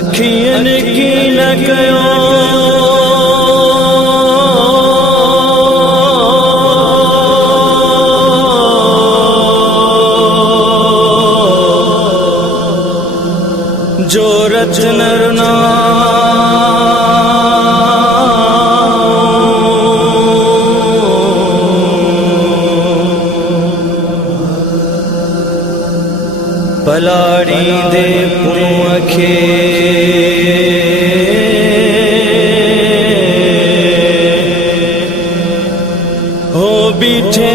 اکھیاں کی نہ کیو جو رچنرنا پلاڑی دے پونکھے ہو بیٹھے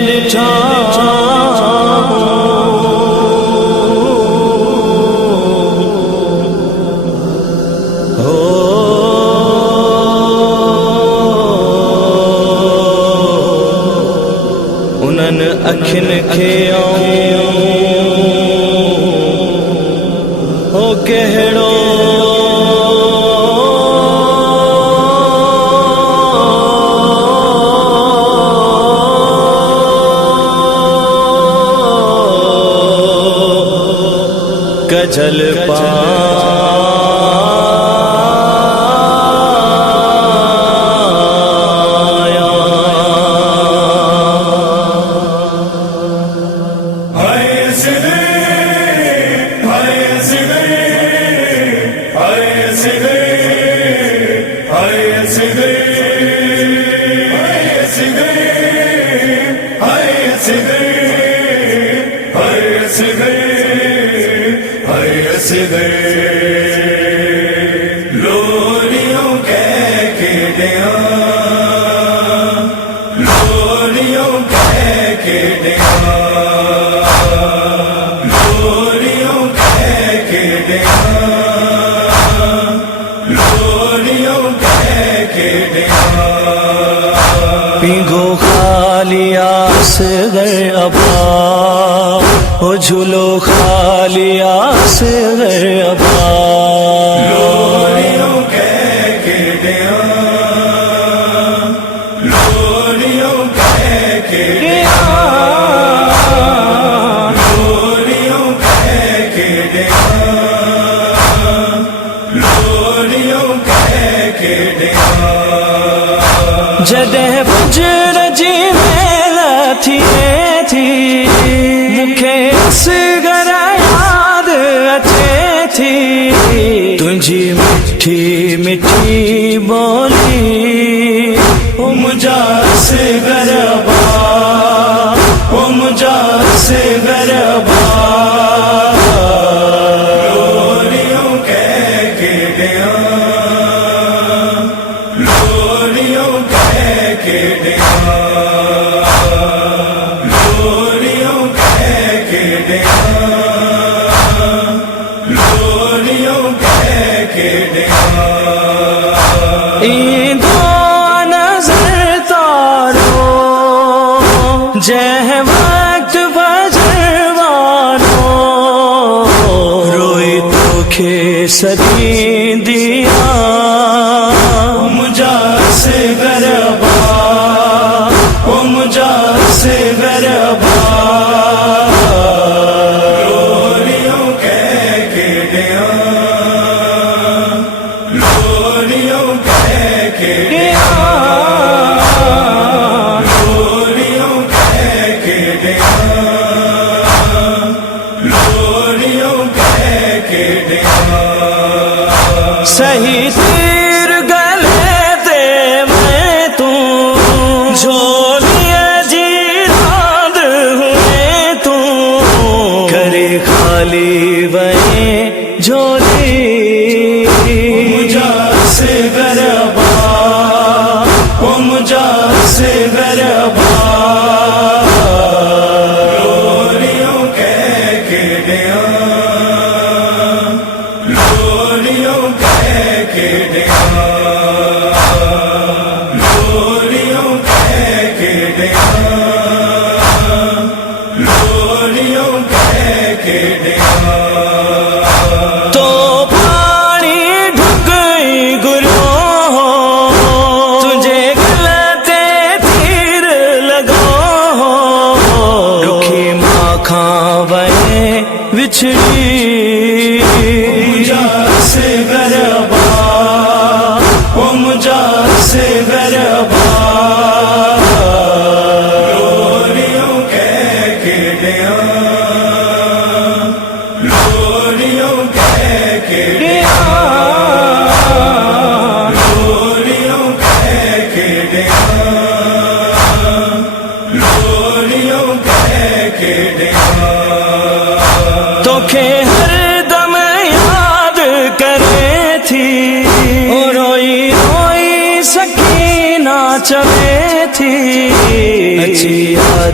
لٹھا انن اکھن کھے ہو کہڑو کجل لولیوں کہہ کے دیا لولیوں کہہ کے دیا لولیوں کہہ کے دیا لولیوں کہہ کے دیا پیگو خالی اصغر ابا ہو جھولو خالی اصغر ابا لولیوں کہہ کے دیا لولیوں کہہ کے دیا لولیوں کہہ کے دیا لولیوں کہہ کے دیا جدہ بجر جی میلا تھی مکھے اصغر یاد اچھے تھی تجھی مٹھی مٹھی بولی مجھا اصغر ابا مجھا اصغر ابا لولیوں کہہ کے دیا لولیوں کہہ کے دیا لولیوں کہہ کے دیا لولیوں کہہ کے دیا ایندو نظر تارو جہ وقت بجروانو روئی تو کھے صدی دیا مجھا اصغر ابا مجھا اصغر ابا لولیوں کہہ کے دیا لولیوں کہہ کے دیا لولیوں کہہ کے دیا لولیوں کہہ کے دیا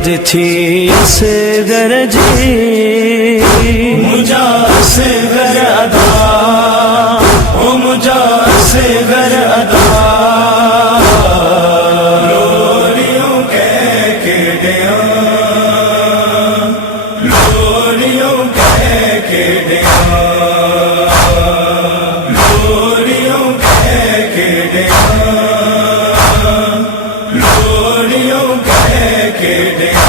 یاد تھی اسے گرجی مجھا سے گر ادا او مجھا سے گر ادا لولیوں کہہ کے دیا لولیوں کہہ کے دیا لولیوں کہہ کے دیا لولیوں کہہ کے دیا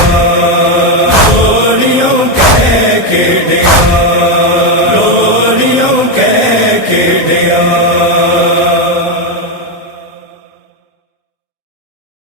لولیوں کہہ کے دیا